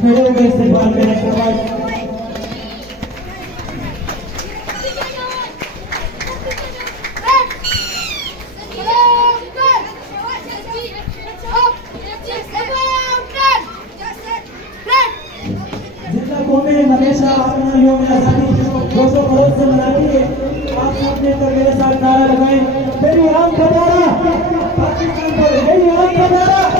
खड़े हो गए इस्तेमाल करें शाबाश। जितना कौमें हमेशा अपना योग आजादी जोशो खरोश से मनाती है, आप सब मिलकर मेरे साथ नारा लगाएं, मेरी आम खजाना पाकिस्तान पर, मेरी आम खजाना।